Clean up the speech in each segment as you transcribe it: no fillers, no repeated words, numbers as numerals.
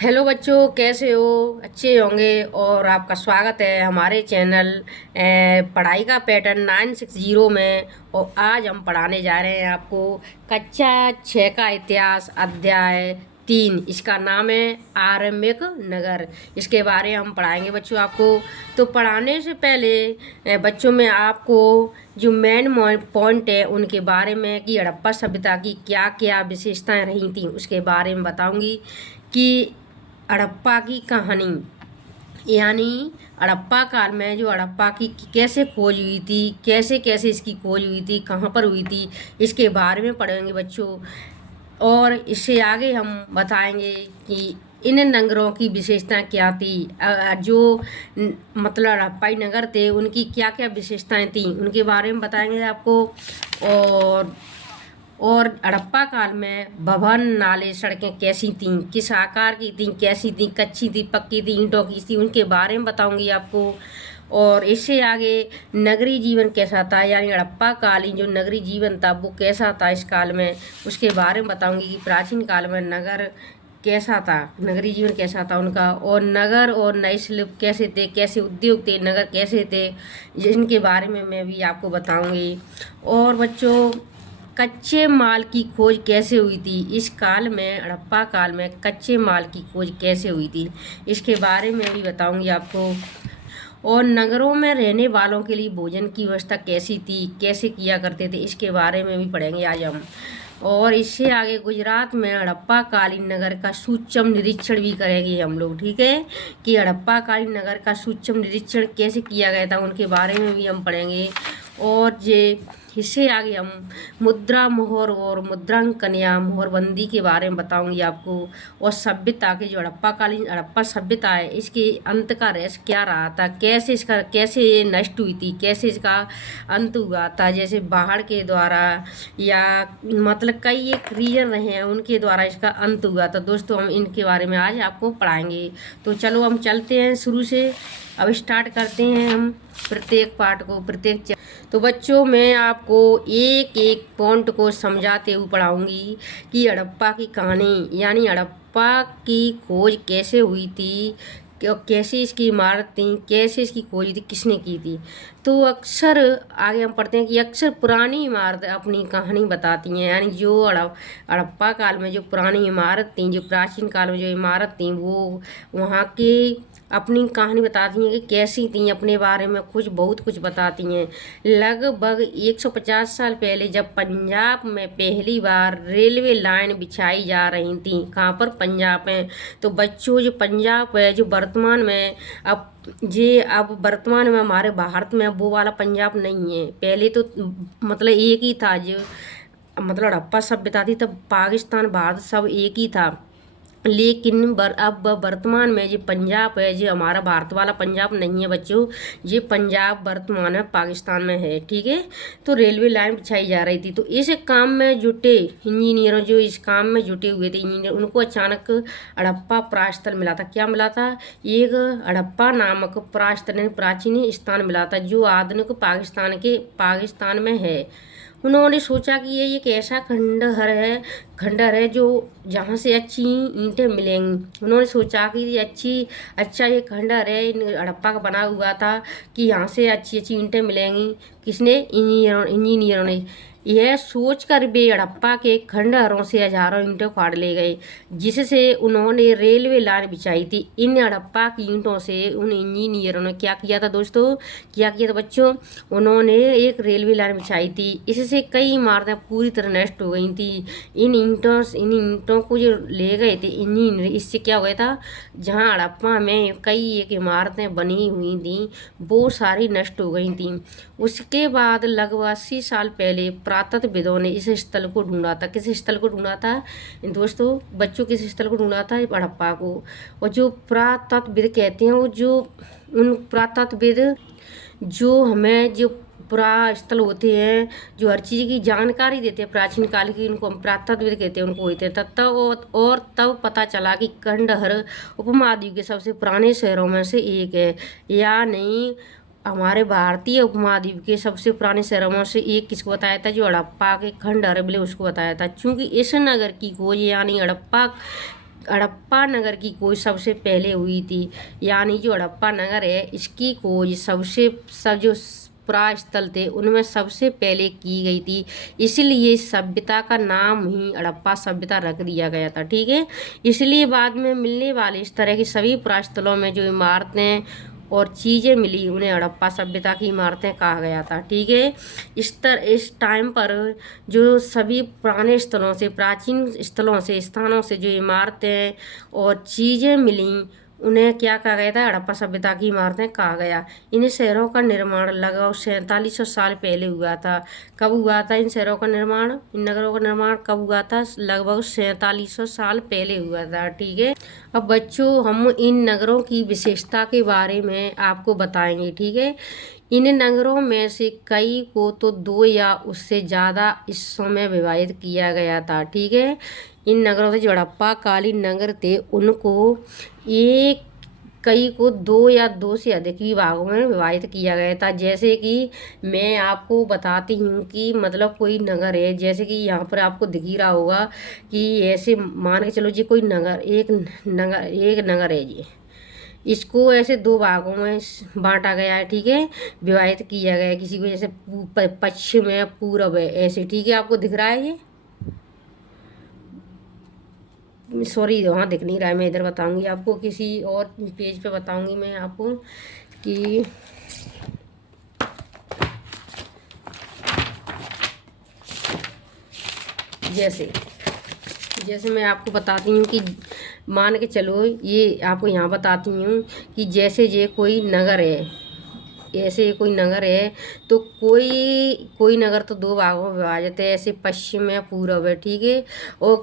Hello बच्चों, कैसे हो? अच्छे होंगे। और आपका स्वागत है हमारे चैनल पढ़ाई का पैटर्न 960 में। और आज हम पढ़ाने जा रहे हैं आपको कक्षा 6 का इतिहास अध्याय 3। इसका नाम है आरम्भिक नगर। इसके बारे में हम पढ़ाएंगे बच्चों आपको। तो पढ़ाने से पहले बच्चों में आपको जो मेन पॉइंट है उनके बारे में कि हड़प्पा सभ्यता की क्या क्या विशेषताएं रही थी उसके बारे में बताऊंगी। कि हड़प्पा की कहानी यानी हड़प्पा काल में जो हड़प्पा की कैसे खोज हुई थी, कैसे कैसे इसकी खोज हुई थी, कहाँ पर हुई थी, इसके बारे में पढ़ेंगे बच्चों। और इससे आगे हम बताएंगे कि इन नगरों की विशेषताएं क्या थी। जो मतलब हड़प्पाई नगर थे उनकी क्या क्या विशेषताएं थी उनके बारे में बताएंगे आपको। और हड़प्पा काल में भवन, नाले, सड़कें कैसी थीं, किस आकार की थीं, कैसी थीं, कच्ची थी, पक्की थी, ईंटों की थी, उनके बारे में बताऊंगी आपको। और इससे आगे नगरीय जीवन कैसा था, यानी हड़प्पा कालीन जो नगरीय जीवन था वो कैसा था इस काल में, उसके बारे में बताऊंगी कि प्राचीन काल में नगर कैसा था, नगरीय जीवन कैसा था उनका। और नगर और नए शिल्प कैसे थे, कैसे उद्योग थे, नगर कैसे थे, इनके बारे में मैं भी आपको बताऊंगी। और बच्चों, कच्चे माल की खोज कैसे हुई थी इस काल में, हड़प्पा काल में कच्चे माल की खोज कैसे हुई थी इसके बारे में भी बताऊंगी आपको। और नगरों में रहने वालों के लिए भोजन की व्यवस्था कैसी थी, कैसे किया करते थे, इसके बारे में भी पढ़ेंगे आज हम। और इससे आगे गुजरात में हड़प्पा कालीन नगर का सूक्ष्म निरीक्षण भी करेंगे हम लोग, ठीक है। कि हड़प्पा कालीन नगर का सूक्ष्म निरीक्षण कैसे किया गया था उनके बारे में भी हम पढ़ेंगे। और ये इससे आगे हम मुद्रा मोहर और मुद्रांकन या मोहरबंदी के बारे में बताऊंगी आपको। और सभ्यता की जो हड़प्पा सभ्यता है इसके अंत का रहस्य क्या रहा था, कैसे ये नष्ट हुई थी, कैसे इसका अंत हुआ था, जैसे बाढ़ के द्वारा या मतलब कई एक रीजन रहे हैं उनके द्वारा इसका अंत हुआ था। दोस्तों, हम इनके बारे में आज आपको पढ़ाएंगे। तो चलो हम चलते हैं शुरू से। अब स्टार्ट करते हैं हम प्रत्येक पार्ट को, तो बच्चों मैं आपको एक एक पॉइंट को समझाते हुए पढ़ाऊंगी कि हड़प्पा की कहानी यानी हड़प्पा की खोज कैसे हुई थी, कैसे इसकी इमारत थी, कैसे इसकी खोज थी, किसने की थी। तो अक्सर आगे हम पढ़ते हैं कि अक्सर पुरानी इमारत अपनी कहानी बताती हैं, यानी जो हड़प्पा काल में जो पुरानी इमारत थी, जो प्राचीन काल में जो इमारत थी वो वहाँ की अपनी कहानी बताती हैं कि कैसी थी, अपने बारे में बहुत कुछ बताती हैं। लगभग 150 साल पहले जब पंजाब में पहली बार रेलवे लाइन बिछाई जा रही थी, कहाँ पर, पंजाब में। तो बच्चों, जो पंजाब है जो वर्तमान में अब वर्तमान में हमारे भारत में वो वाला पंजाब नहीं है। पहले तो मतलब एक ही था, जो मतलब हड़प्पा सभ्यता थी तब पाकिस्तान भारत सब एक ही था। लेकिन अब वर्तमान में जो पंजाब है जो हमारा भारत वाला पंजाब नहीं है बच्चों, ये पंजाब वर्तमान में पाकिस्तान में है, ठीक है। तो रेलवे लाइन बिछाई जा रही थी, तो इस काम में जुटे इंजीनियरों, जो इस काम में जुटे हुए थे इंजीनियर, उनको अचानक हड़प्पा प्रास्थल मिला था। क्या मिला था? एक हड़प्पा नामक प्रास्थल प्राचीन स्थान मिला था जो आधुनिक पाकिस्तान में है। उन्होंने सोचा कि ये एक ऐसा खंडहर है जो जहाँ से अच्छी ईंटें मिलेंगी। उन्होंने सोचा कि ये अच्छा ये खंडहर है हड़प्पा का बना हुआ था कि यहाँ से अच्छी अच्छी ईंटें मिलेंगी। किसने? इंजीनियरों ने। यह सोचकर वे हड़प्पा के खंडहरों से हजारों ईंटें उखाड़ ले गए, जिससे उन्होंने रेलवे लाइन बिछाई थी। इन हड़प्पा की ईंटों से उन इंजीनियरों ने क्या किया था दोस्तों, क्या किया था बच्चों? उन्होंने एक रेलवे लाइन बिछाई थी। इससे कई इमारतें पूरी तरह नष्ट हो गई थी। इन ईंटों को जो ले गए थे इंजीनियर, इससे क्या हो गया था, जहाँ हड़प्पा में कई एक इमारतें बनी हुई थी वो सारी नष्ट हो गई थी। उसके बाद लगभग 80 साल पहले पुरातत्वविदों ने इस स्थल को ढूंढा था। किस स्थल को ढूंढा था दोस्तों, बच्चों? किस स्थल को ढूंढा था? हड़प्पा को। और जो पुरातत्वविद कहते हैं वो जो उन पुरातत्वविद जो हमें जो पुरा स्थल होते हैं, जो हर चीज़ की जानकारी देते हैं प्राचीन काल की, उनको हम पुरातत्वविद कहते हैं, उनको होते हैं। तब पता चला कि खंडहर उपमहाद्वीप के सबसे पुराने शहरों में से एक है। यानी हमारे भारतीय उपमहाद्वीप के सबसे पुराने शहरों में से एक किसको बताया था? जो हड़प्पा के खंडहर मिले उसको बताया था। क्योंकि इस नगर की खोज यानी हड़प्पा हड़प्पा नगर की खोज सबसे पहले हुई थी। यानी जो हड़प्पा नगर है इसकी खोज सब जो पुरा स्थल थे उनमें सबसे पहले की गई थी, इसलिए सभ्यता का नाम ही हड़प्पा सभ्यता रख दिया गया था। ठीक है, इसलिए बाद में मिलने वाले इस तरह की सभी पुरा स्थलों में जो इमारतें और चीज़ें मिली उन्हें हड़प्पा सभ्यता की इमारतें कहा गया था। ठीक है, इस टाइम पर जो सभी पुराने स्थलों से, प्राचीन स्थलों से, स्थानों से जो इमारतें और चीज़ें मिली उन्हें क्या कहा गया था, हड़प्पा सभ्यता की इमारतें कहा गया। इन शहरों का निर्माण लगभग 4700 साल पहले हुआ था। कब हुआ था इन शहरों का निर्माण, इन नगरों का निर्माण कब हुआ था? लगभग 4700 साल पहले हुआ था। ठीक है, अब बच्चों हम इन नगरों की विशेषता के बारे में आपको बताएंगे। ठीक है, इन नगरों में से कई को तो 2 या उससे ज़्यादा हिस्सों में विभाजित किया गया था। ठीक है, इन नगरों से जो हड़प्पा कालीन नगर थे उनको एक कई को 2 या 2 से अधिक विभागों में विभाजित किया गया था। जैसे कि मैं आपको बताती हूँ कि मतलब कोई नगर है, जैसे कि यहाँ पर आपको दिख ही रहा होगा कि ऐसे मान के चलो जी कोई नगर एक नगर है जी, इसको ऐसे 2 भागों में बांटा गया है। ठीक है, विभाजित किया गया है, किसी को जैसे पश्चिम है, पूरब है, ऐसे। ठीक है, आपको दिख रहा है ये, सॉरी वहाँ दिख नहीं रहा है, मैं इधर बताऊंगी आपको, किसी और पेज पे बताऊंगी मैं आपको कि जैसे मैं आपको बताती हूँ कि मान के चलो ये आपको यहाँ बताती हूँ कि जैसे ये कोई नगर है, ऐसे कोई नगर है तो कोई नगर तो 2 भागों में विभाजित है, ऐसे पश्चिम है, पूरब है। ठीक है, और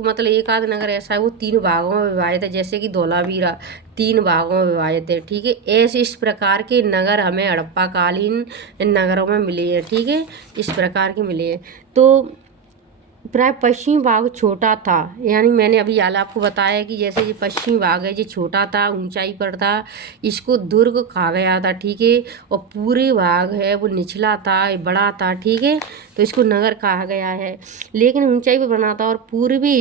मतलब एक आध नगर ऐसा है वो 3 भागों में विभाजित है, जैसे कि धौलावीरा 3 भागों में विभाजित है। ठीक है, ऐसे इस प्रकार के नगर हमें हड़प्पा कालीन नगरों में मिले हैं। ठीक है, इस प्रकार के मिले हैं। तो प्राय पश्चिमी भाग छोटा था, यानी मैंने अभी हाल आपको बताया कि जैसे ये पश्चिमी भाग है ये छोटा था, ऊंचाई पर था, इसको दुर्ग कहा गया था। ठीक है, और पूरे भाग है वो निचला था, बड़ा था। ठीक है, तो इसको नगर कहा गया है, लेकिन ऊंचाई पर बना था, और पूर्वी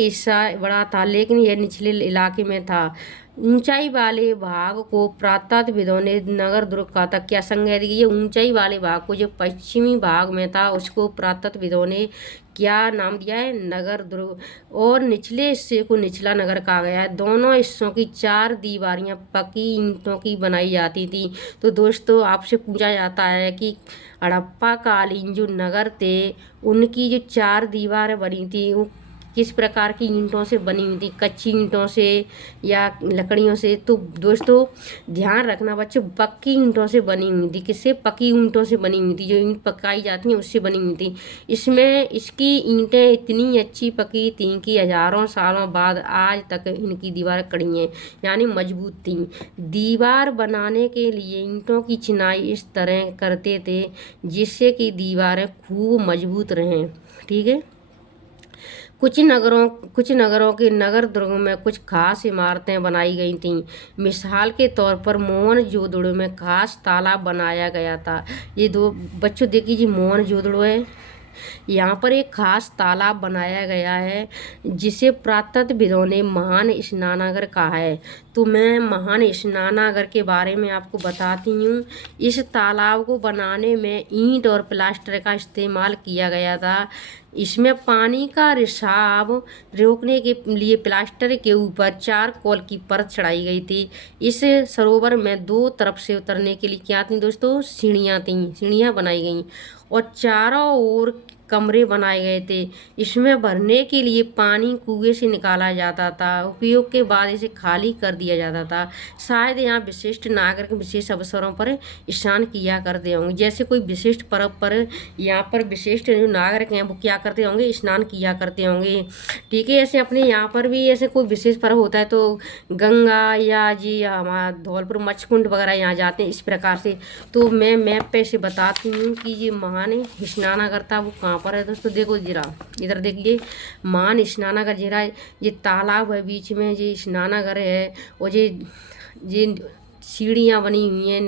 हिस्सा बड़ा था, लेकिन यह निचले इलाके में था। ऊंचाई वाले भाग को पुरातत्वविदों ने नगर दुर्ग कहा था। क्या संज्ञा दी? ये ऊंचाई वाले भाग को जो पश्चिमी भाग में था उसको पुरातत्वविदों ने क्या नाम दिया है? नगर दुर्ग। और निचले हिस्से को निचला नगर कहा गया है। दोनों हिस्सों की 4 दीवारियां पक्की ईंटों की बनाई जाती थी। तो दोस्तों आपसे पूछा जाता है कि हड़प्पा कालीन जो नगर थे उनकी जो 4 दीवारें बनी थी वो किस प्रकार की ईंटों से बनी हुई थी, कच्ची ईंटों से या लकड़ियों से? तो दोस्तों ध्यान रखना बच्चों, पक्की ईंटों से बनी हुई थी। किससे? पक्की ईंटों से बनी हुई थी, जो ईंट पकाई जाती हैं उससे बनी हुई थी। इसकी ईंटें इतनी अच्छी पकी थी कि हजारों सालों बाद आज तक इनकी दीवार खड़ी हैं, यानी मजबूत थी। दीवार बनाने के लिए ईंटों की चिनाई इस तरह करते थे जिससे कि दीवारें खूब मजबूत रहें। ठीक है, कुछ नगरों के नगर दुर्ग में कुछ खास इमारतें बनाई गई थीं। मिसाल के तौर पर मोहनजोदड़ो में खास तालाब बनाया गया था। ये दो बच्चों देखिए जी, मोहनजोदड़ो है, यहाँ पर एक खास तालाब बनाया गया है जिसे पुरातत्वविदों ने महान स्नानागार कहा है। तो मैं महान स्नानागार के बारे में आपको बताती हूँ। इस तालाब को बनाने में ईंट और प्लास्टर का इस्तेमाल किया गया था। इसमें पानी का रिसाव रोकने के लिए प्लास्टर के ऊपर चारकोल की परत चढ़ाई गई थी। इस सरोवर में 2 तरफ से उतरने के लिए क्या थी दोस्तों? सीढ़ियाँ बनाई गई और चारों ओर कमरे बनाए गए थे। इसमें भरने के लिए पानी कुएं से निकाला जाता था, उपयोग के बाद इसे खाली कर दिया जाता था। शायद यहाँ विशिष्ट नागरिक विशेष अवसरों पर स्नान किया करते होंगे, जैसे कोई विशिष्ट पर्व पर यहाँ पर विशिष्ट जो नागरिक हैं वो क्या करते होंगे? स्नान किया करते होंगे। ठीक है, ऐसे अपने यहाँ पर भी ऐसे कोई विशेष पर्व होता है तो गंगा या जी हमारा धौलपुर मच्छकुंड वगैरह यहाँ जाते हैं, इस प्रकार से। तो मैं मैप पे से बताती हूँ कि ये महान स्नानागार था वो कहाँ पर है दोस्तों। देखो जरा इधर देखिए, महान स्नानागार जरा ये तालाब है, बीच में ये स्नानागार है, और ये सीढ़ियाँ बनी हुई हैं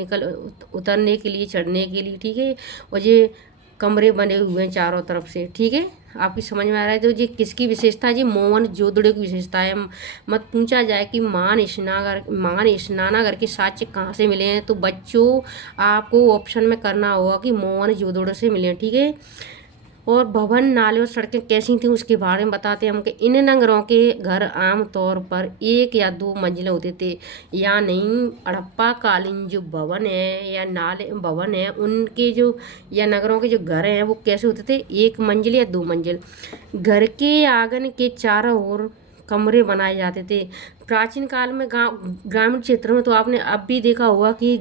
उतरने के लिए, चढ़ने के लिए। ठीक है, और ये कमरे बने हुए हैं चारों तरफ से। ठीक है, आपकी समझ में आ रहा है। तो ये किसकी विशेषता है? ये मोहनजोदड़ो की विशेषता है। मत पूछा जाए कि महान स्नानागार के साक्ष्य कहाँ से मिले हैं, तो बच्चों आपको ऑप्शन में करना होगा कि मोहनजोदड़ो से मिले, ठीक है। और भवन, नाले और सड़कें कैसी थीं उसके बारे में बताते हैं हम कि इन नगरों के घर आमतौर पर 1 या 2 मंजिले होते थे, या नहीं हड़प्पा कालीन जो भवन है या नाले भवन है उनके जो या नगरों के जो घर हैं वो कैसे होते थे? 1 मंजिल या 2 मंजिल। घर के आंगन के चारों ओर कमरे बनाए जाते थे। प्राचीन काल में गांव ग्रामीण क्षेत्रों में तो आपने अब भी देखा होगा कि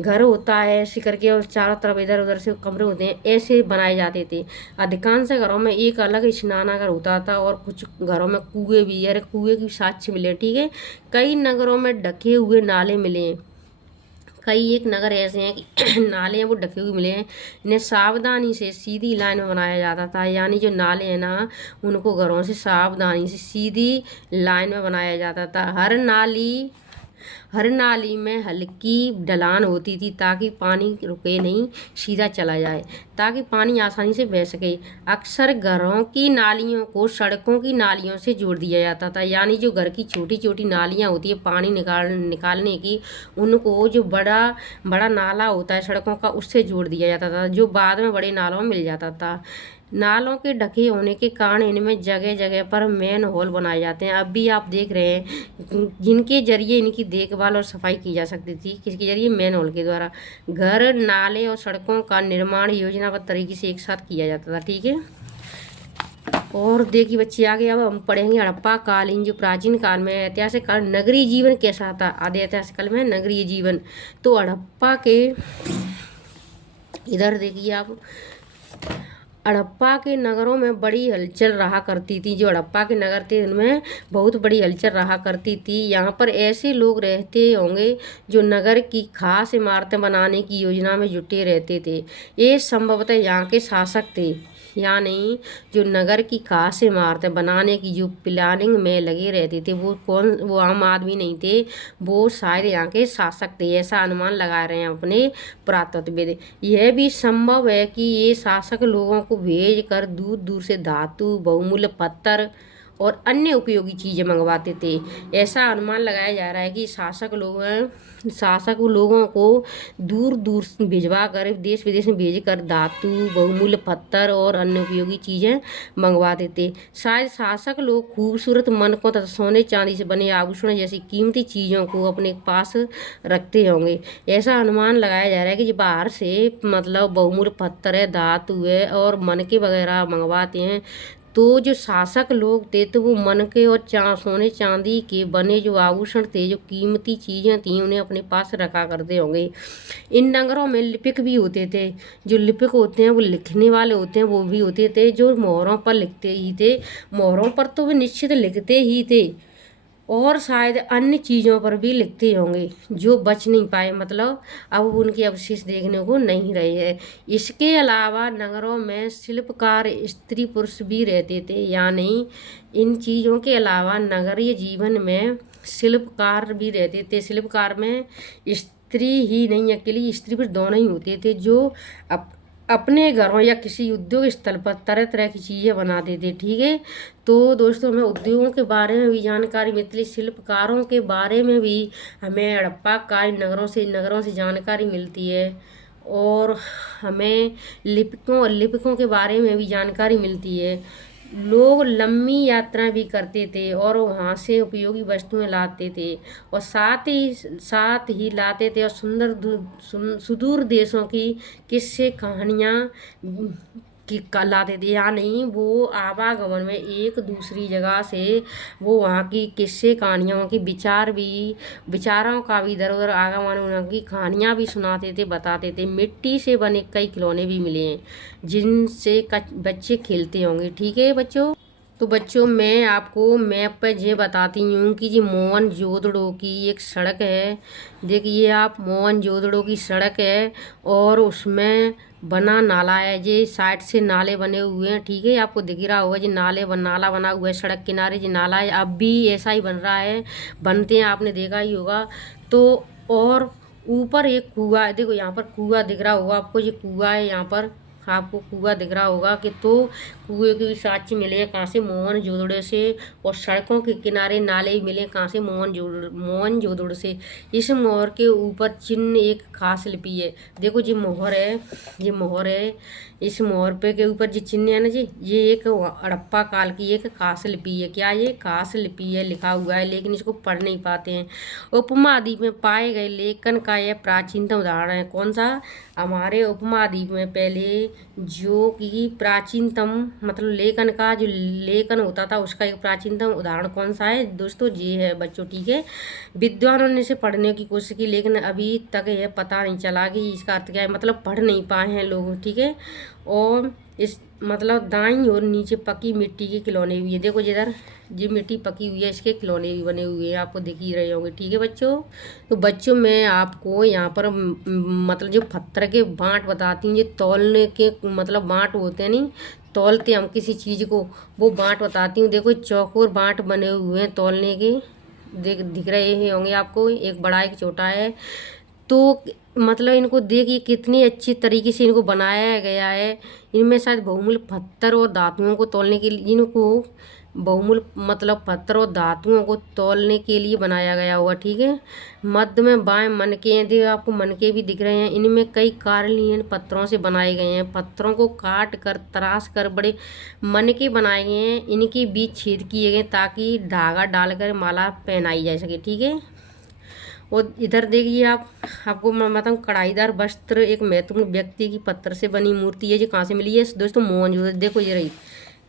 घर होता है ऐसे करके और चारों तरफ इधर उधर से कमरे होते हैं, ऐसे बनाए जाते थे। अधिकांश घरों में एक अलग स्नानागार होता था और कुछ घरों में कुएं भी, यार कुएं की साक्ष्य मिले, ठीक है। कई नगरों में ढके हुए नाले मिले हैं। कई एक नगर ऐसे हैं कि नाले हैं वो ढके हुए मिले हैं। इन्हें सावधानी से सीधी लाइन में बनाया जाता था, यानी जो नाले हैं ना उनको घरों से सावधानी से सीधी लाइन में बनाया जाता था। हर नाली में हल्की ढलान होती थी ताकि पानी रुके नहीं, सीधा चला जाए, ताकि पानी आसानी से बह सके। अक्सर घरों की नालियों को सड़कों की नालियों से जोड़ दिया जाता था, यानी जो घर की छोटी छोटी नालियाँ होती है पानी निकालने की, उनको जो बड़ा बड़ा नाला होता है सड़कों का उससे जोड़ दिया जाता था, जो बाद में बड़े नालों में मिल जाता था। नालों के ढके होने के कारण इनमें जगह जगह पर मैन होल बनाए जाते हैं। अब भी आप देख रहे हैं जिनके जरिए इनकी देखभाल और सफाई की जा सकती थी, किसके जरिए? मैन होल के द्वारा। घर, नाले और सड़कों का निर्माण योजनाबद्ध तरीके से एक साथ किया जाता था, ठीक है। और देखिए बच्चे आगे अब हम पढ़ेंगे हड़प्पा कालीन जो प्राचीन काल में ऐतिहासिक काल नगरीय जीवन कैसा था। आधे ऐतिहासिक काल में नगरीय जीवन, तो हड़प्पा के इधर देखिए आप, हड़प्पा के नगरों में बड़ी हलचल रहा करती थी। जो हड़प्पा के नगर थे उनमें बहुत बड़ी हलचल रहा करती थी। यहाँ पर ऐसे लोग रहते होंगे जो नगर की खास इमारतें बनाने की योजना में जुटे रहते थे। ये संभवतः यहाँ के शासक थे, यानी जो नगर की खास इमारतें बनाने की जो प्लानिंग में लगे रहते थे वो आम आदमी नहीं थे, वो शायद यहाँ के शासक थे, ऐसा अनुमान लगा रहे हैं अपने पुरातत्वविद। यह भी संभव है कि ये शासक लोगों को भेज कर दूर दूर से धातु, बहुमूल्य पत्थर और अन्य उपयोगी चीज़ें मंगवाते थे। ऐसा अनुमान लगाया जा रहा है कि शासक लोगों को दूर दूर भिजवा कर देश विदेश में भेजकर धातु, बहुमूल्य पत्थर और अन्य उपयोगी चीज़ें मंगवाते थे। शायद शासक लोग खूबसूरत मनकों तथा सोने चांदी से बने आभूषण जैसी कीमती चीज़ों को अपने पास रखते होंगे। ऐसा अनुमान लगाया जा रहा है कि जो बाहर से मतलब बहुमूल्य पत्थर है, धातु है और मनके वगैरह मंगवाते हैं, तो जो शासक लोग थे तो वो मनके और सोने चांदी के बने जो आभूषण थे, जो कीमती चीज़ें थी, उन्हें अपने पास रखा करते होंगे। इन नगरों में लिपिक भी होते थे। जो लिपिक होते हैं वो लिखने वाले होते हैं, वो भी होते थे जो मोहरों पर लिखते ही थे। मोहरों पर तो वे निश्चित लिखते ही थे और शायद अन्य चीज़ों पर भी लिखते होंगे जो बच नहीं पाए, मतलब अब उनके अवशेष देखने को नहीं रहे हैं। इसके अलावा नगरों में शिल्पकार स्त्री पुरुष भी रहते थे, यानी इन चीज़ों के अलावा नगरीय जीवन में शिल्पकार भी रहते थे। शिल्पकार में स्त्री ही नहीं, अकेली स्त्री पुरुष दोनों ही होते थे जो अपने घरों या किसी उद्योग स्थल पर तरह तरह की चीज़ें बनाते थे, ठीक है। तो दोस्तों हमें उद्योगों के बारे में भी जानकारी मिलती है, शिल्पकारों के बारे में भी हमें हड़प्पा कालीन नगरों से जानकारी मिलती है और हमें लिपिकों के बारे में भी जानकारी मिलती है। लोग लंबी यात्राएं भी करते थे और वहाँ से उपयोगी वस्तुएं लाते थे और साथ ही लाते थे और सुदूर देशों की किस्से कहानियाँ लाते थे, यानी वो आवागमन में एक दूसरी जगह से वो वहाँ की किस्से कहानियों की विचारों का भी इधर उधर आगमन, उनकी कहानियाँ भी सुनाते थे, बताते थे। मिट्टी से बने कई खिलौने भी मिले हैं जिनसे बच्चे खेलते होंगे, ठीक है बच्चों। तो बच्चों मैं आपको मैप पर ये बताती हूँ कि ये मोहनजोदड़ो की एक सड़क है। देखिए आप, मोहनजोदड़ो की सड़क है और उसमें बना नाला है, ये साइड से नाले बने हुए हैं, ठीक है। आपको दिख रहा होगा जी नाला बना हुआ है सड़क किनारे, जी नाला है, अब भी ऐसा ही बन रहा है, बनते हैं आपने देखा ही होगा। तो और ऊपर एक कुआं है, देखो यहाँ पर कुआं दिख रहा होगा आपको, ये कुआं है यहाँ पर, आपको कुआं दिख रहा होगा कि तो कुएं के भी साक्ष्य मिले हैं कहाँ से, मोहनजोदड़ो से। और सड़कों के किनारे नाले भी मिले कहाँ से, मोहनजोदड़ो से। इस मोहर के ऊपर चिन्ह एक खास लिपि है। देखो जी मोहर है, ये मोहर है। इस मोहर पे के ऊपर जो चिन्ह है ना जी, ये एक हड़प्पा काल की एक खास लिपि है। क्या ये खास लिपि है, लिखा हुआ है, लेकिन इसको पढ़ नहीं पाते हैं। उपमहाद्वीप में पाए गए लेखन का यह प्राचीनतम उदाहरण है। कौन सा? हमारे उपमहाद्वीप में पहले जो कि प्राचीनतम मतलब लेखन का जो लेखन होता था उसका एक प्राचीनतम उदाहरण कौन सा है दोस्तों? ये है बच्चों, ठीक है। विद्वानों ने इसे पढ़ने की कोशिश की, लेकिन अभी तक यह पता नहीं चला कि इसका अर्थ क्या है, मतलब पढ़ नहीं पाए हैं लोग, ठीक है। और इस मतलब दाईं और नीचे पकी मिट्टी के खिलौने भी है। देखो जिधर ये मिट्टी पकी हुई है, इसके खिलौने भी बने हुए हैं, आपको दिख ही रहे होंगे, ठीक है बच्चों। तो बच्चों मैं आपको यहाँ पर मतलब जो पत्थर के बाँट बताती हूँ, ये तौलने के मतलब बाँट होते हैं, नहीं तौलते हम किसी चीज़ को, वो बाँट बताती हूँ। देखो चौकोर बाँट बने हुए हैं तौलने के, दिख रहे होंगे आपको, एक बड़ा एक छोटा है। तो मतलब इनको देखिए कितनी अच्छी तरीके से इनको बनाया गया है। इनमें शायद बहुमूल्य पत्थर और धातुओं को तौलने के लिए, इनको बहुमूल्य मतलब पत्थर और धातुओं को तौलने के लिए बनाया गया हुआ, ठीक है। मध्य में बाएं मनके हैं, देखिए आपको मनके भी दिख रहे हैं। इनमें कई कार्यालयीन पत्थरों से बनाए गए हैं। पत्थरों को काट कर तराश कर बड़े मनके बनाए गए हैं। इनके बीच छेद किए गए ताकि धागा डालकर माला पहनाई जा सके, ठीक है। और इधर देखिए आपको मैं बताऊँ, कढ़ाईदार वस्त्र एक महत्वपूर्ण व्यक्ति की पत्थर से बनी मूर्ति है। जो कहाँ से मिली है दोस्तों? मोहनजोदड़ो। देखो ये रही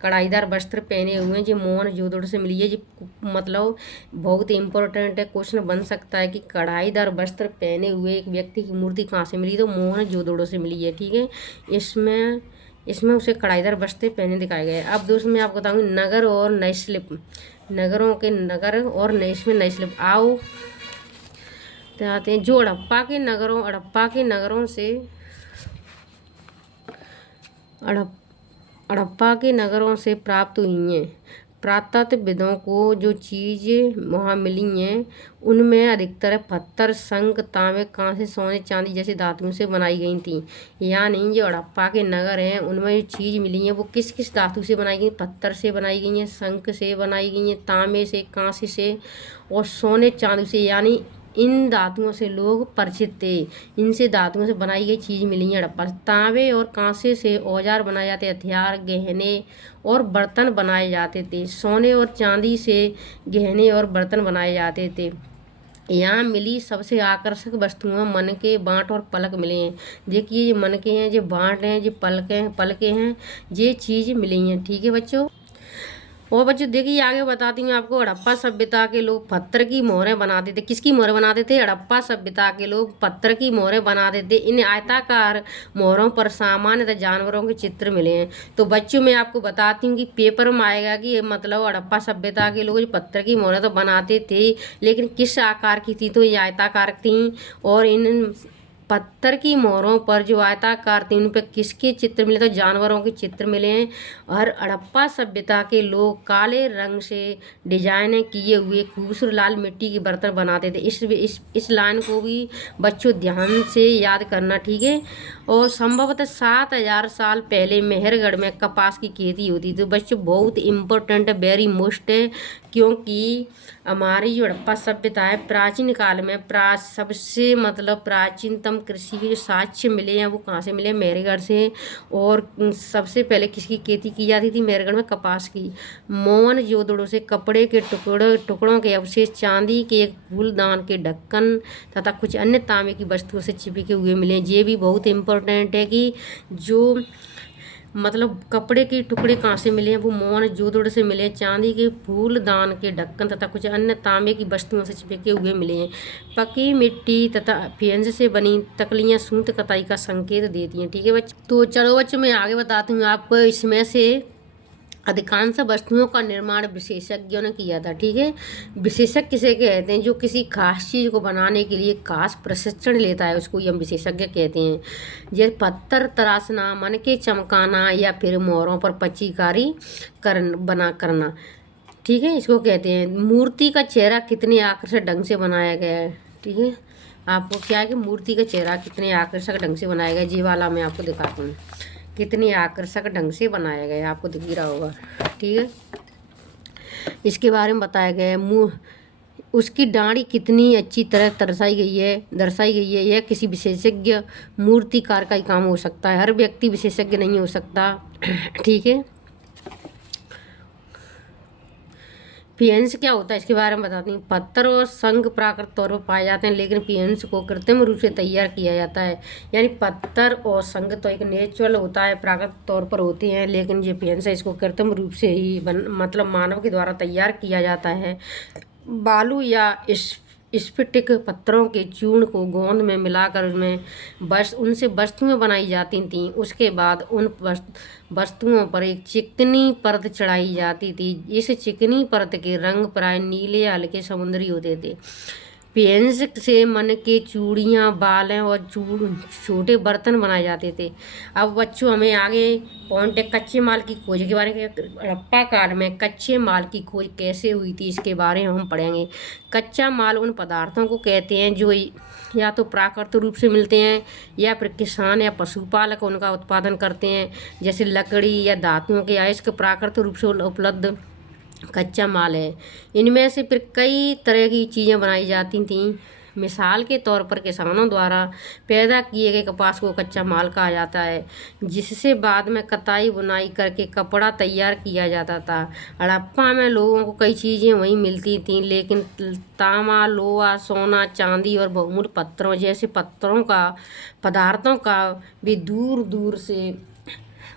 कढ़ाईदार वस्त्र पहने हुए हैं, जो मोहनजोदड़ो से मिली है। जो मतलब बहुत इम्पोर्टेंट है, क्वेश्चन बन सकता है कि कढ़ाईदार वस्त्र पहने हुए एक व्यक्ति की मूर्ति कहाँ से मिली, तो मोहनजोदड़ो से मिली है, ठीक है। इसमें उसे कढ़ाईदार वस्त्र पहने दिखाए गए। अब दोस्तों मैं आपको बताऊँगी नगर और नई शिल्प, नगरों के नगर और नई इसमें नई शिल्प। आओ आते हैं जो हड़प्पा के नगरों से प्राप्त हुई हैं। पुरातत्वविदों को जो चीज़ वहाँ मिली हैं उनमें अधिकतर पत्थर, शंख, तांबे, कांसे, सोने, चांदी जैसी धातुओं से बनाई गई थी। यानी जो हड़प्पा के नगर हैं उनमें जो चीज़ मिली है वो किस किस धातु से बनाई गई? पत्थर से बनाई गई हैं, शंख से बनाई गई हैं, तांबे से, कांसे से और सोने चांदी से। यानी इन धातुओं से लोग परिचित थे। इनसे धातुओं से बनाई गई चीज़ मिली है हड़प्पा। तांबे और कांसे से औजार बनाए जाते, हथियार, गहने और बर्तन बनाए जाते थे। सोने और चांदी से गहने और बर्तन बनाए जाते थे। यहाँ मिली सबसे आकर्षक वस्तुओं मनके, बाँट और पलक मिले हैं। देखिए ये मनके हैं, ये बाँट हैं, ये पलके हैं, ये चीज़ मिली हैं, ठीक है बच्चों। और बच्चों देखिए आगे बताती हूँ आपको। हड़प्पा सभ्यता के लोग पत्थर की मोहरें बनाते थे। किसकी मोहरें बनाते थे? हड़प्पा सभ्यता के लोग पत्थर की मोहरें बनाते थे। इन आयताकार मोहरों पर सामान्यतः जानवरों के चित्र मिले हैं। तो बच्चों मैं आपको बताती हूँ कि पेपर में आएगा कि मतलब हड़प्पा सभ्यता के लोग जो पत्थर की मोहरें तो बनाते थे, लेकिन किस आकार की थी? तो ये आयताकार थी। और इन पत्थर की मोहरों पर जो आयताकार थी उन पर किसके चित्र मिले? तो जानवरों के चित्र मिले हैं। और हड़प्पा सभ्यता के लोग काले रंग से डिजाइन किए हुए खूबसूरत लाल मिट्टी के बर्तन बनाते थे। इस लाइन को भी बच्चों ध्यान से याद करना, ठीक है। और संभवतः 7000 साल पहले मेहरगढ़ में कपास की खेती होती। तो बच्चों बहुत इम्पोर्टेंट है, वेरी मोस्ट है, क्योंकि हमारी जो हड़प्पा सभ्यता है प्राचीन काल में सबसे मतलब प्राचीनतम कृषि के जो साक्ष्य मिले हैं वो कहाँ से मिले? मेहरगढ़ से। और सबसे पहले किसकी खेती की जाती थी? मेहरगढ़ में कपास की। मोहनजोदड़ो से कपड़े के टुकड़ों के अवशेष, चांदी के एक फूलदान के ढक्कन तथा कुछ अन्य तांबे की वस्तुओं से चिपके हुए मिले। ये भी बहुत इम्पोर्टेंट है कि जो मतलब कपड़े के टुकड़े कहाँ से मिले हैं? वो मोहनजोदड़ो से मिले। चांदी के फूलदान के ढक्कन तथा कुछ अन्य तांबे की वस्तुओं से चिपके हुए मिले हैं। पकी मिट्टी तथा फेंज से बनी तकलियाँ सूत कताई का संकेत देती हैं, ठीक है बच्चों। तो चलो बच्चों मैं आगे बताती हूँ आपको। इसमें से अधिकांश वस्तुओं का निर्माण विशेषज्ञों ने किया था, ठीक है। विशेषज्ञ किसे कहते हैं? जो किसी खास चीज़ को बनाने के लिए खास प्रशिक्षण लेता है उसको हम विशेषज्ञ कहते हैं। जैसे पत्थर तराशना, मनके चमकाना या फिर मोहरों पर पच्चीकारी करना, ठीक है, इसको कहते हैं। मूर्ति का चेहरा कितने आकर्षक ढंग से बनाया गया है, ठीक है। आपको क्या है कि मूर्ति का चेहरा कितने आकर्षक ढंग से बनाया गया, ये वाला मैं आपको दिखाता हूँ। कितनी आकर्षक ढंग से बनाया गया है, आपको दिख ही रहा होगा। ठीक है, इसके बारे में बताया गया है। मुँह, उसकी डांडी कितनी अच्छी तरह दर्शाई गई है। यह किसी विशेषज्ञ मूर्तिकार का ही काम हो सकता है, हर व्यक्ति विशेषज्ञ नहीं हो सकता। ठीक है, पियंस क्या होता है इसके बारे में बताती हूँ। पत्थर और संग प्राकृतिक तौर पर पाए जाते हैं, लेकिन पियंस को कृत्रिम रूप से तैयार किया जाता है। यानी पत्थर और संग तो एक नेचुरल होता है, प्राकृतिक तौर पर होती हैं, लेकिन जो पियंस है इसको कृत्रिम रूप से ही मतलब मानव के द्वारा तैयार किया जाता है। बालू या स्फटिक पत्थरों के चूर्ण को गोंद में मिलाकर उनसे वस्तुएं बनाई जाती थीं। उसके बाद उन वस्तुओं पर एक चिकनी परत चढ़ाई जाती थी। इस चिकनी परत के रंग प्राय नीले या हल्के समुद्री होते थे। पेंस से मन के चूड़ियाँ, बालें और छोटे बर्तन बनाए जाते थे। अब बच्चों, हमें आगे पॉइंट है कच्चे माल की खोज के बारे में। हड़प्पा काल में कच्चे माल की खोज कैसे हुई थी इसके बारे में हम पढ़ेंगे। कच्चा माल उन पदार्थों को कहते हैं जो या तो प्राकृतिक रूप से मिलते हैं या फिर किसान या पशुपालक उनका उत्पादन करते हैं, जैसे लकड़ी या धातुओं के अयस्क प्राकृतिक रूप से उपलब्ध कच्चा माल है। इनमें से फिर कई तरह की चीज़ें बनाई जाती थीं। मिसाल के तौर पर किसानों द्वारा पैदा किए गए कपास को कच्चा माल कहा जाता है, जिससे बाद में कताई बुनाई करके कपड़ा तैयार किया जाता था। हड़प्पा में लोगों को कई चीज़ें वहीं मिलती थीं, लेकिन तांबा, लोहा, सोना, चांदी और बहुमूल्य पत्थरों जैसे पदार्थों का भी दूर दूर से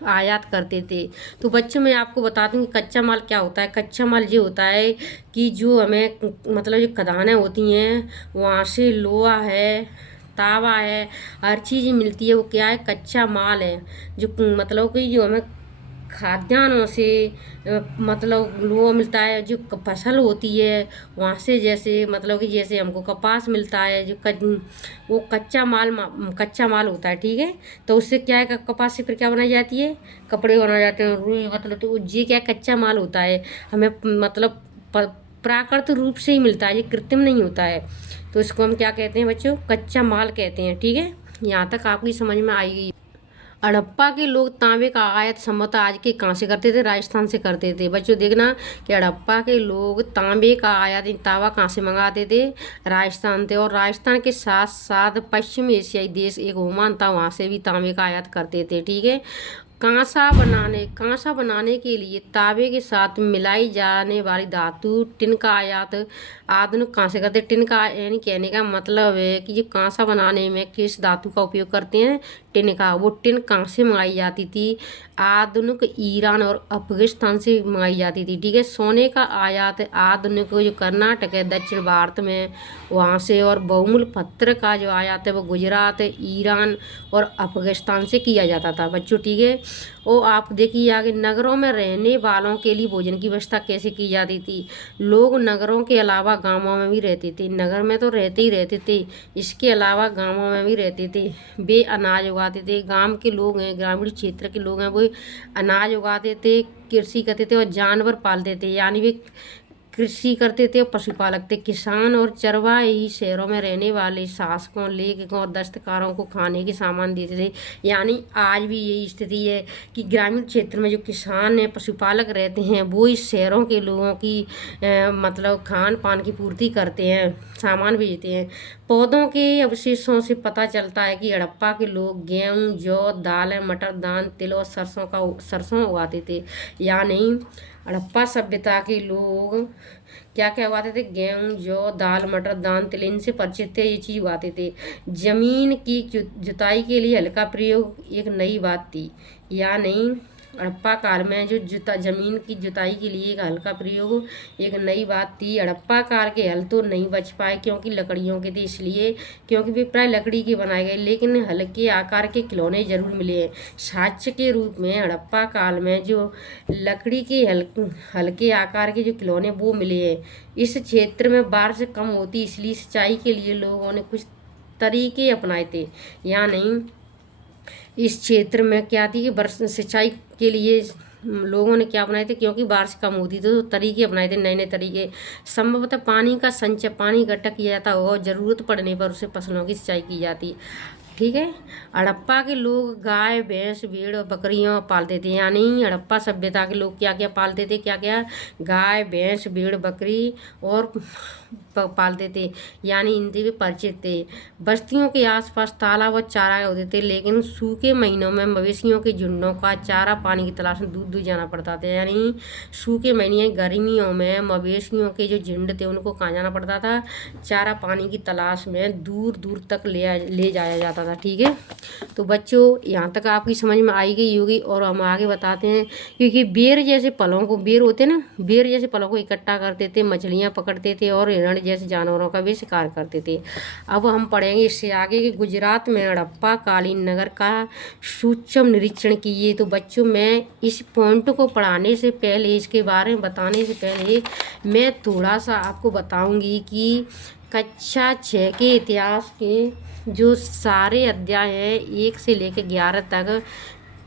आयात करते थे। तो बच्चों, मैं आपको बता दूं कि कच्चा माल क्या होता है। कच्चा माल ये होता है कि जो हमें मतलब जो खदानें होती हैं वहाँ से लोहा है, तांबा है, हर चीज़ मिलती है। वो क्या है, कच्चा माल है। जो मतलब कि जो हमें खाद्यान्नों से मतलब लोहा मिलता है, जो फसल होती है वहाँ से, जैसे मतलब कि जैसे हमको कपास मिलता है, वो कच्चा माल होता है। ठीक है, तो उससे क्या है, कपास से फिर क्या बनाई जाती है, कपड़े बनाए जाते हैं, रुई, मतलब तो ये क्या कच्चा माल होता है, हमें मतलब प्राकृतिक रूप से ही मिलता है, ये कृत्रिम नहीं होता है। तो इसको हम क्या कहते हैं बच्चों, कच्चा माल कहते हैं। ठीक है, यहाँ तक आपकी समझ में आई गई। हड़प्पा के लोग तांबे का आयात संभवतः आज के कहाँ से करते थे, राजस्थान से करते थे। बच्चों देखना कि हड़प्पा के लोग तांबे का आयात तांबा कहाँ से मंगाते थे, राजस्थान थे। और राजस्थान के साथ साथ पश्चिमी एशियाई देश एक ओमान था, वहाँ से भी तांबे का आयात करते थे। ठीक है, कांसा बनाने के लिए तांबे के साथ मिलाई जाने वाली धातु टिन का आयात आधुनिक कहाँ से करते। टिन का यानी कहने का मतलब है कि जो कांसा बनाने में किस धातु का उपयोग करते हैं, टिन का। वो टिन कहाँ से मंगाई जाती थी, आधुनिक ईरान और अफगानिस्तान से मंगाई जाती थी। ठीक है, सोने का आयात आधुनिक जो कर्नाटक है दक्षिण भारत में, वहाँ से। और बहुमूल्य पत्थर का जो आयात है वो गुजरात, ईरान और अफगानिस्तान से किया जाता था बच्चों। ठीक है, और आप देखिए आगे, नगरों में रहने वालों के लिए भोजन की व्यवस्था कैसे की जाती थी। लोग नगरों के अलावा गांवों में भी रहते थे। नगर में तो रहते ही रहते थे, इसके अलावा गांवों में भी रहते थे। वे अनाज उगाते थे। गांव के लोग हैं, ग्रामीण क्षेत्र के लोग हैं, वो अनाज उगाते थे, कृषि करते थे और जानवर पालते थे। यानी वे कृषि करते थे और पशुपालक थे। किसान और चरवाहे ही शहरों में रहने वाले शासकों, लेखकों और दस्तकारों को खाने के सामान देते थे। यानी आज भी यही स्थिति है कि ग्रामीण क्षेत्र में जो किसान हैं, पशुपालक रहते हैं, वो इस शहरों के लोगों की मतलब खान पान की पूर्ति करते हैं, सामान भेजते हैं। पौधों के अवशेषों से पता चलता है कि हड़प्पा के लोग गेहूँ, जौ, दालें, मटर, दान, तिल और सरसों उगाते थे। यानी हड़प्पा सभ्यता के लोग क्या क्या उगाते थे, गेहूँ, जौ, दाल, मटर, दान, तिल, इनसे परिचित थे, ये चीज़ उगाते थे। जमीन की जुताई के लिए हल का प्रयोग एक नई बात थी। या नहीं, हड़प्पा काल में जो जमीन की जुताई के लिए एक हल का प्रयोग एक नई बात थी। हड़प्पा काल के हल तो नहीं बच पाए क्योंकि लकड़ियों के थे, इसलिए क्योंकि वे प्राय लकड़ी के बनाए गए, लेकिन हल्के आकार के खिलौने जरूर मिले हैं। साक्ष्य के रूप में हड़प्पा काल में जो लकड़ी के हल्के आकार के जो खिलौने वो मिले हैं। इस क्षेत्र में बारिश कम होती, इसलिए सिंचाई के लिए लोगों ने कुछ तरीके अपनाए थे। या नहीं, इस क्षेत्र में क्या थी कि सिंचाई के लिए लोगों ने क्या बनाए थे, क्योंकि बारिश कम होती थी तो तरीके अपनाए थे, नए नए तरीके। संभवतः पानी का संचय, पानी इकट्ठा किया जाता होगा और ज़रूरत पड़ने पर उसे फसलों की सिंचाई की जाती। ठीक है। हड़प्पा के लोग गाय भैंस भेड़ और बकरियां पालते थे, यानी हड़प्पा सभ्यता के लोग क्या क्या पालते थे, क्या क्या गाय भैंस भेड़ बकरी और पालते थे, यानी इनसे भी परिचित थे। बस्तियों के आसपास तालाब और चारा होते थे, लेकिन सूखे महीनों में मवेशियों के झुंडों का चारा पानी की तलाश में दूर दूर जाना पड़ता था। यानी सूखे महीने गर्मियों में मवेशियों के जो झुंड थे उनको कहाँ जाना पड़ता था, चारा पानी की तलाश में दूर दूर तक ले जाया जाता था। ठीक है, तो बच्चों यहाँ तक आपकी समझ में आई गई होगी। और हम आगे बताते हैं, क्योंकि बेर जैसे फलों को, बेर होते ना, बेर जैसे फलों को इकट्ठा करते थे, मछलियाँ पकड़ते थे और हिरण जैसे जानवरों का भी शिकार करते थे। अब हम पढ़ेंगे इससे आगे कि गुजरात में हड़प्पा कालीन नगर का सूक्ष्म निरीक्षण कीजिए। तो बच्चों मैं इस पॉइंट को पढ़ाने से पहले, इसके बारे में बताने से पहले मैं थोड़ा सा आपको बताऊंगी कि कक्षा 6 के इतिहास के जो सारे अध्याय हैं 1 से लेकर 11 तक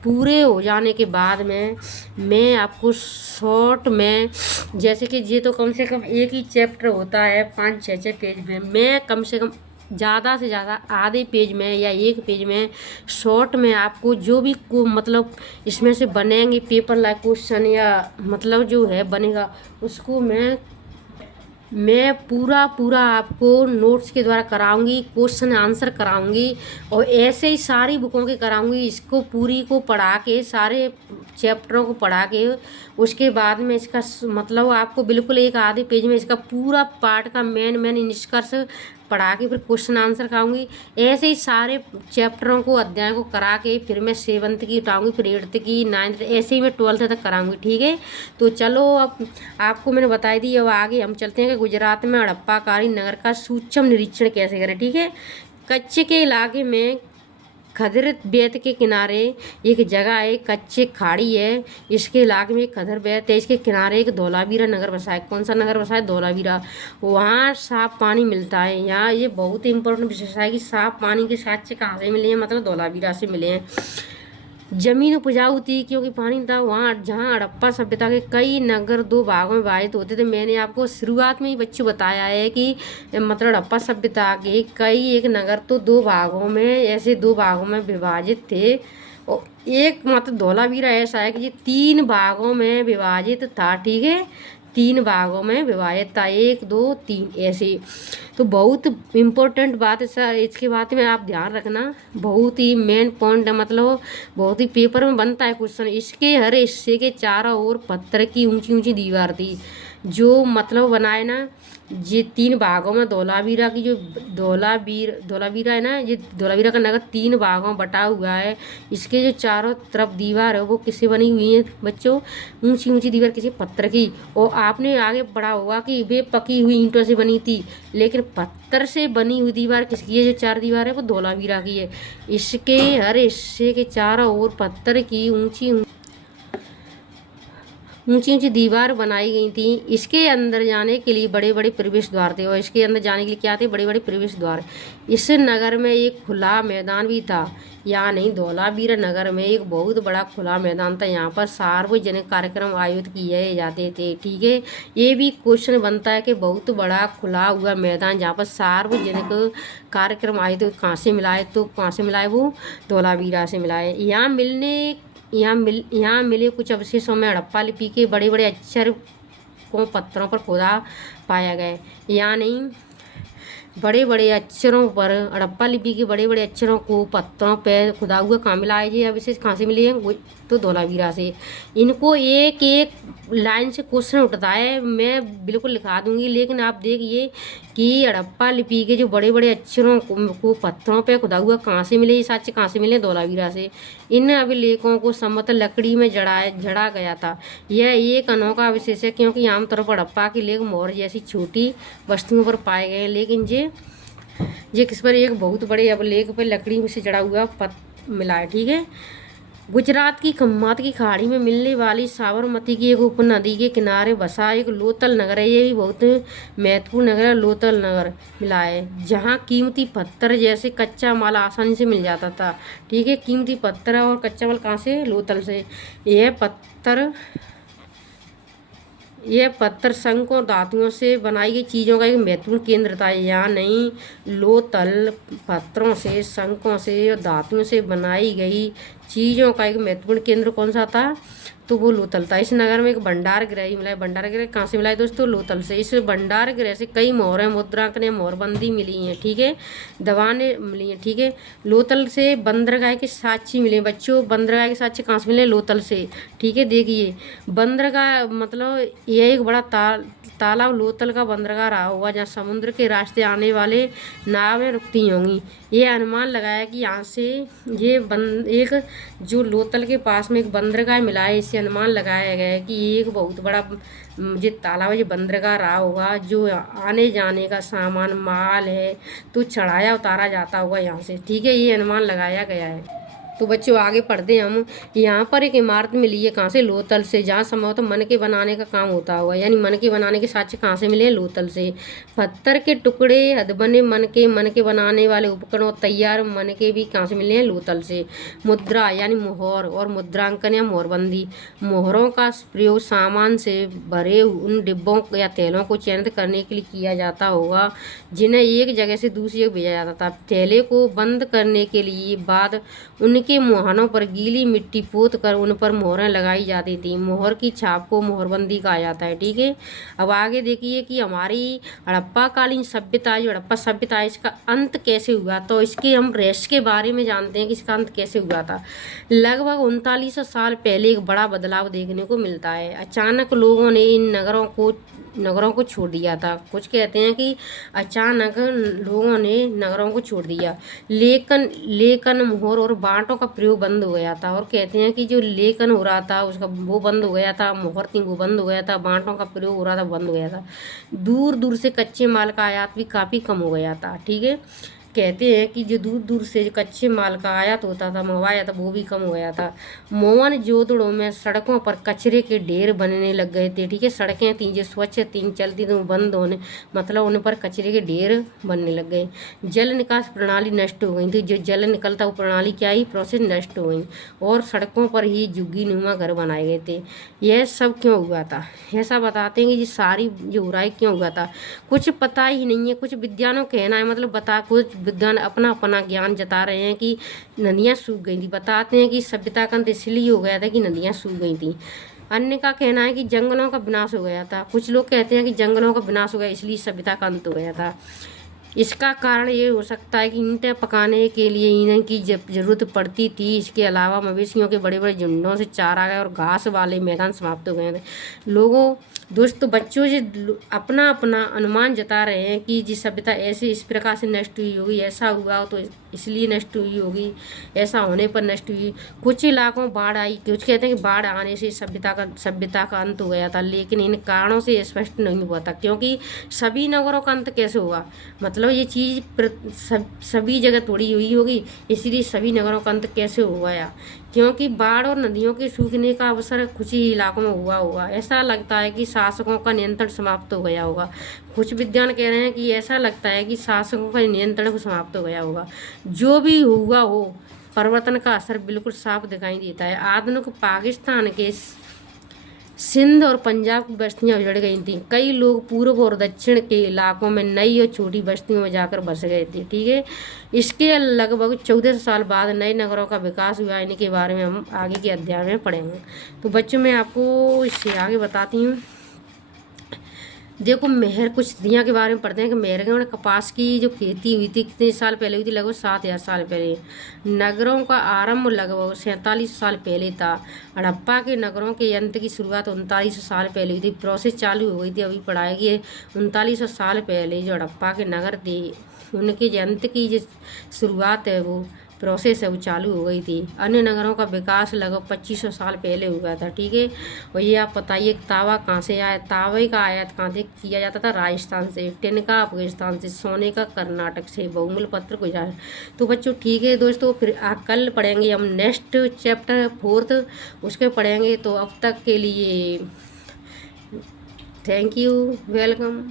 पूरे हो जाने के बाद में मैं आपको शॉर्ट में, जैसे कि ये तो कम से कम एक ही चैप्टर होता है 5-6 पेज में, मैं कम से कम ज़्यादा से ज़्यादा आधे पेज में या एक पेज में शॉर्ट में आपको जो भी को मतलब इसमें से बनेंगे पेपर लाइक क्वेश्चन या मतलब जो है बनेगा उसको मैं पूरा आपको नोट्स के द्वारा कराऊंगी, क्वेश्चन आंसर कराऊंगी और ऐसे ही सारी बुकों के कराऊंगी। इसको पूरी को पढ़ा के, सारे चैप्टरों को पढ़ा के उसके बाद में इसका मतलब आपको बिल्कुल एक आधे पेज में इसका पूरा पार्ट का मेन निष्कर्ष पढ़ा के फिर क्वेश्चन आंसर कराऊंगी। ऐसे ही सारे चैप्टरों को, अध्याय को करा के फिर मैं 7th की उठाऊंगी, फिर 8th की, 9th, ऐसे ही मैं 12th तक कराऊंगी। ठीक है, तो चलो अब आपको मैंने बताई दी। अब आगे हम चलते हैं कि गुजरात में हड़प्पा कालीन नगर का सूक्ष्म निरीक्षण कैसे करें। ठीक है, कच्छ के इलाके में खदर बेत के किनारे एक जगह है, कच्चे खाड़ी है, इसके इलाके में खदर बेत है, इसके किनारे एक धौलावीरा नगर बसा है। कौन सा नगर बसा है? धौलावीरा। वहाँ साफ पानी मिलता है। यहाँ ये बहुत ही इंपॉर्टेंट विशेषता है कि साफ पानी के साक्ष्य कहाँ से मिले हैं, मतलब धौलावीरा से मिले हैं। जमीन उपजाऊ थी क्योंकि पानी था वहाँ। जहाँ हड़प्पा सभ्यता के कई नगर 2 भागों में विभाजित होते थे। मैंने आपको शुरुआत में ही बच्चों बताया है कि मतलब हड़प्पा सभ्यता के कई एक नगर तो 2 भागों में, ऐसे 2 भागों में विभाजित थे। और एक मतलब धौलावीरा ऐसा है कि ये 3 भागों में विभाजित था। ठीक है, 3 भागों में विभाजित था, 1 2 3 ऐसे। तो बहुत इम्पोर्टेंट बात है सर, इसके बात में आप ध्यान रखना, बहुत ही मेन पॉइंट है, मतलब बहुत ही पेपर में बनता है क्वेश्चन। इसके हर हिस्से के चारों ओर पत्थर की ऊंची ऊंची दीवार थी, जो मतलब बनाए ना, ये 3 भागों में धौलावीरा की जो धौलावीरा है ना, ये धौलावीरा का नगर 3 भागों में बटा हुआ है। इसके जो चारों तरफ दीवार है वो किससे बनी हुई है बच्चों? ऊंची ऊंची दीवार किसी पत्थर की। और आपने आगे पढ़ा होगा कि वे पकी हुई ईंटों से बनी थी, लेकिन पत्थर से बनी हुई दीवार किसकी है? जो 4 दीवार है वो धौलावीरा की है। इसके हर हिस्से के चारों ओर पत्थर की ऊंची ऊंची दीवार बनाई गई थी। इसके अंदर जाने के लिए बड़े बड़े प्रवेश द्वार थे, और इसके अंदर जाने के लिए क्या थे? बड़े बड़े प्रवेश द्वार। इस नगर में एक खुला मैदान भी था। यहाँ नहीं, धौलावीरा नगर में एक बहुत बड़ा खुला मैदान था। यहाँ पर सार्वजनिक कार्यक्रम आयोजित किए जाते थे। ठीक है, ये भी क्वेश्चन बनता है कि बहुत बड़ा खुला हुआ मैदान जहाँ पर सार्वजनिक कार्यक्रम आयोजित कहाँ से मिला है? तो कहाँ से मिला है? वो धौलावीरा से मिला है। यहाँ मिले कुछ अवशेषों में हड़प्पा लिपि के बड़े बड़े अक्षर को पत्थरों पर खोदा पाया गया। यहाँ नहीं, बड़े बड़े अक्षरों पर, हड़प्पा लिपि के बड़े बड़े अक्षरों को पत्थरों पर खुदा हुआ कहाँ मिला है? ये अवशेष कहाँ से मिले हैं? तो धौलावीरा से। इनको एक एक लाइन से क्वेश्चन उठता है, मैं बिल्कुल लिखा दूंगी, लेकिन आप देखिए कि हड़प्पा लिपि के जो बड़े बड़े अक्षरों को पत्थरों पे खुदा हुआ कहाँ से मिले? ये साक्ष्य कहाँ से मिले? धौलावीरा से। इन अभिलेखों को समतल लकड़ी में जड़ा गया था। यह एक अनोखा विशेष है क्योंकि आमतौर पर हड़प्पा के लेख मोहर जैसी छोटी वस्तुओं पर पाए गए, लेकिन ये किस पर? एक बहुत बड़े अभिलेख पर लकड़ी में से जड़ा हुआ मिला है। ठीक है, गुजरात की खम्मात की खाड़ी में मिलने वाली साबरमती की एक उपनदी के किनारे बसा एक लोथल नगर है। ये भी बहुत महत्वपूर्ण नगर है, लोथल नगर मिला है, जहाँ कीमती पत्थर जैसे कच्चा माल आसानी से मिल जाता था। ठीक है, कीमती पत्थर और कच्चा माल कहाँ से? लोथल से। यह पत्थर यह पत्थर शंखों और धातुओं से बनाई गई चीज़ों का एक महत्वपूर्ण केंद्र था। यहाँ नहीं लोथल पत्थरों से, शंखों से और धातुओं से बनाई गई चीज़ों का एक महत्वपूर्ण केंद्र कौन सा था? तो वो लोथल था। इस नगर में एक भंडार गृह ही मिला है। भंडार गृह कहाँ से मिला है दोस्तों? लोथल से। इस भंडार गृह से कई मोहरें, मुद्रांकन, मोहरबंदी मिली हैं, ठीक है, दवानें मिली हैं, ठीक है। लोथल से बंदरगाह के साक्ष्य मिले बच्चों। बंदरगाह के साक्ष्य कहाँ से मिले? लोथल से, ठीक है। देखिए बंदरगाह मतलब यह एक बड़ा तालाब लोथल का बंदरगाह रहा होगा, जहाँ समुद्र के रास्ते आने वाले नावें रुकती होंगी। ये अनुमान लगाया कि यहाँ से ये एक जो लोथल के पास में एक बंदरगाह मिला है, इससे अनुमान लगाया गया है कि ये एक बहुत बड़ा जो तालाब है, जो बंदरगाह रहा होगा, जो आने जाने का सामान माल है तो चढ़ाया उतारा जाता होगा यहाँ से, ठीक है। ये अनुमान लगाया गया है। तो बच्चों आगे पढ़ते हैं हम। यहाँ पर एक इमारत मिली है कहाँ से? लोथल से, जहाँ संभवतः मन के बनाने का काम होता होगा, यानी मन के बनाने के साक्ष्य कहाँ से मिले हैं? लोथल से। पत्थर के टुकड़े, हथबने मन के बनाने वाले उपकरण और तैयार मन के भी कहाँ से मिले हैं? लोथल से। मुद्रा यानी मोहर और मुद्रांकन या मोहरबंदी, मोहरों का प्रयोग सामान से भरे उन डिब्बों या थैलों को चयनित करने के लिए किया जाता होगा, जिन्हें एक जगह से दूसरी जगह भेजा जाता था। थैले को बंद करने के लिए बाद उनके मुहानों पर गीली मिट्टी पोत कर उन पर मोहरें लगाई जाती थी। मोहर की छाप को मोहरबंदी कहा जाता है, ठीक है। अब आगे देखिए कि हमारी हड़प्पा कालीन सभ्यता, जो हड़प्पा सभ्यता है, इसका अंत कैसे हुआ। तो इसके हम रहस्य के बारे में जानते हैं कि इसका अंत कैसे हुआ था। लगभग 3900 साल पहले एक बड़ा बदलाव देखने को मिलता है। अचानक लोगों ने इन नगरों को छोड़ दिया था। कुछ कहते हैं कि अचानक लोगों ने नगरों को छोड़ दिया। लेखन मोहर और बांटों का प्रयोग बंद हो गया था। और कहते हैं कि जो लेखन हो रहा था उसका वो बंद हो गया था, मोहर थी वो बंद हो गया था, बांटों का प्रयोग हो रहा था बंद हो गया था। दूर दूर से कच्चे माल का आयात भी काफ़ी कम हो गया था, ठीक है। कहते हैं कि जो दूर दूर से जो कच्चे माल का आयात होता था, मंगवाया था, वो भी कम हो गया था। मोहन जोदड़ों में सड़कों पर कचरे के ढेर बनने लग गए थे, ठीक है। सड़कें थी जो स्वच्छ थी, चलती थी, बंद होने मतलब उन पर कचरे के ढेर बनने लग गए। जल निकास प्रणाली नष्ट हो गई थी। जो जल निकलता वो प्रणाली क्या ही प्रोसेस नष्ट हो गई। और सड़कों पर ही झुग्गी नुमा घर बनाए गए थे। यह सब क्यों हुआ था? ऐसा बताते हैं कि ये सारी जो हो रहा है क्यों हुआ था, कुछ पता ही नहीं है। कुछ विद्वानों कहना है, मतलब कुछ विद्वान अपना अपना ज्ञान जता रहे हैं कि नदियाँ सूख गई थी। बताते हैं कि सभ्यता का अंत इसलिए हो गया था कि नदियाँ सूख गई थी। अन्य का कहना है कि जंगलों का विनाश हो गया था। कुछ लोग कहते हैं कि जंगलों का विनाश हो गया इसलिए सभ्यता का अंत हो गया था। इसका कारण ये हो सकता है कि ईंटें पकाने के लिए ईंधन की जरूरत पड़ती थी। इसके अलावा मवेशियों के बड़े बड़े झुंडों से चारा गया और घास वाले मैदान समाप्त हो गए थे। लोगों दोस्तों बच्चों से अपना अपना अनुमान जता रहे हैं कि जिस सभ्यता ऐसे इस प्रकार से नष्ट हुई होगी, ऐसा हुआ तो इसलिए नष्ट हुई होगी, ऐसा होने पर नष्ट हुई। कुछ इलाकों बाढ़ आई, कुछ कहते हैं कि बाढ़ आने से सभ्यता का अंत हो गया था, लेकिन इन कारणों से स्पष्ट नहीं हुआ था। क्योंकि सभी नगरों का अंत कैसे हुआ, मतलब ये चीज़ सभी जगह थोड़ी हुई होगी, इसलिए सभी नगरों का अंत कैसे हुआ या क्योंकि बाढ़ और नदियों के सूखने का अवसर कुछ ही इलाकों में हुआ होगा। ऐसा लगता है कि शासकों का नियंत्रण समाप्त हो गया होगा। कुछ विद्वान कह रहे हैं कि ऐसा लगता है कि शासकों का नियंत्रण समाप्त हो गया होगा। जो भी हुआ हो, परिवर्तन का असर बिल्कुल साफ दिखाई देता है। आधुनिक पाकिस्तान के सिंध और पंजाब की बस्तियां उजड़ गई थीं। कई लोग पूर्व और दक्षिण के इलाकों में नई और छोटी बस्तियों में जाकर बस गए थे, ठीक है। इसके लगभग 1400 साल बाद नए नगरों का विकास हुआ। इनके बारे में हम आगे के अध्याय में पढ़ेंगे। तो बच्चों मैं आपको इससे आगे बताती हूँ। देखो मेहर कुछ नदियाँ के बारे में पढ़ते हैं कि मेहरगढ़ में कपास की जो खेती हुई थी कितने साल पहले हुई थी? लगभग 7000 साल पहले। नगरों का आरंभ लगभग 47 साल पहले था। हड़प्पा के नगरों के अंत की शुरुआत 3900 साल पहले हुई थी। प्रोसेस चालू हो गई थी, अभी पढ़ाएगी। 3900 साल पहले जो हड़प्पा के नगर थे उनके जो अंत की जो शुरुआत है वो प्रोसेस है वो चालू हो गई थी। अन्य नगरों का विकास लगभग 2500 साल पहले हुआ था, ठीक है। और ये आप बताइए तावा कहाँ से आया? तावे का आयात कहाँ से किया जाता था? राजस्थान से। टिन का अफगानिस्तान से। सोने का कर्नाटक से। बहुमूल्य पत्र गुजरात। तो बच्चों ठीक है दोस्तों, फिर कल पढ़ेंगे हम नेक्स्ट चैप्टर 4th, उसके पढ़ेंगे। तो अब तक के लिए थैंक यू, वेलकम।